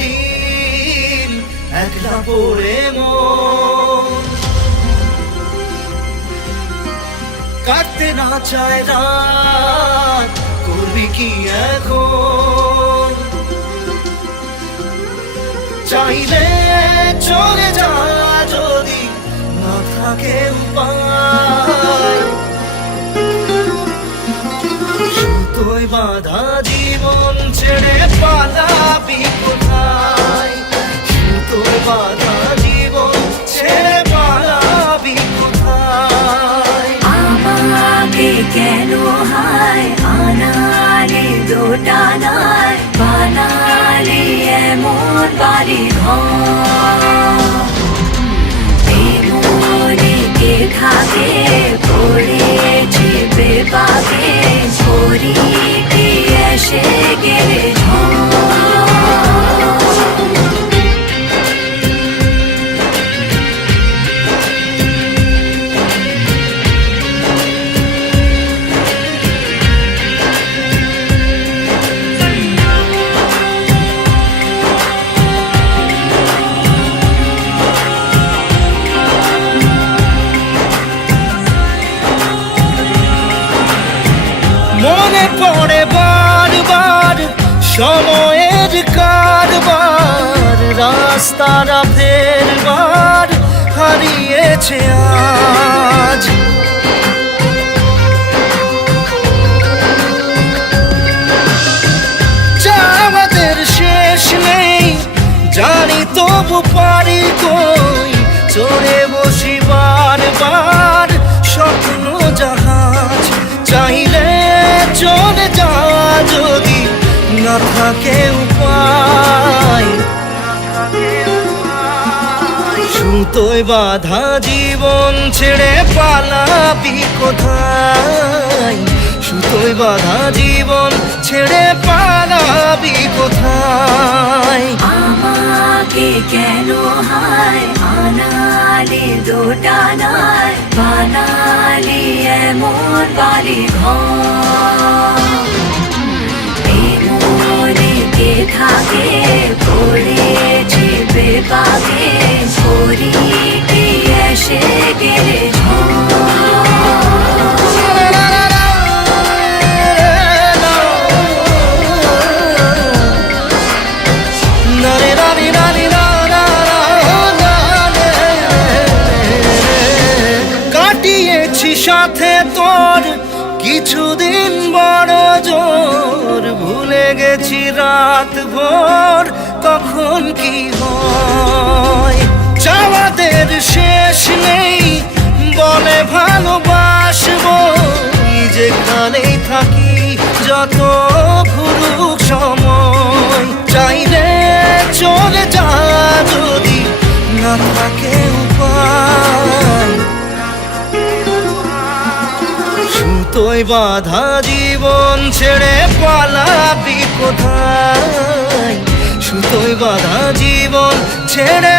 দিন একলা পড়ে মন কাটতে না চায় রাত করবি কি এখন চাইলে চলে যা যদি না থাকে উপায় সুতোয় বাঁধা জীবন ছেড়ে পালাবি কোথায় সুতোয় বাঁধা জীবন ছেড়ে পালাবি কোথায় আমাকে কেন হায় আনালে দোটানায় বানালে এমন বাড়ি ঘর মনে কে থাকে পড়েছি বেপাকে ছড়ি কি এসে গেলে মনে পড়ে বারবার সময়ের কারবার রাস্তাটা ফেরবার হারিয়েছে আজ আমাদের শেষ নেই জানি তবু পারি কই চড়ে বসি বারবার স্বপ্ন জাহাজ চাইলে চলে যা যদি না থাকে উপায় সুতোয় বাঁধা জীবন ছেড়ে পালাবি কোথায় সুতোয় বাঁধা জীবন ছেড়ে পালাবি কোথায় আমাকে কেন হায় আনালে দোটানায় বানালে এমন বাড়ি ঘর মনে কে থাকে পড়েছি বেপাকে ছড়ি কি এসে গেলে কাটিয়েছি সাথে তোর কিছুদিন বড় জোর ভুলে গেছি রাত ভোর কখন কি হয় চাওয়াদের শেষ নেই বলে ভালোবাসবো যেখানেই থাকি যত ঘুরুক সময় চাইলে চলে যা যদি না থাকে উপায় সুতোয় বাঁধা জীবন ছেড়ে পালাবি কোথায় সুতোয় বাঁধা জীবন ছেড়ে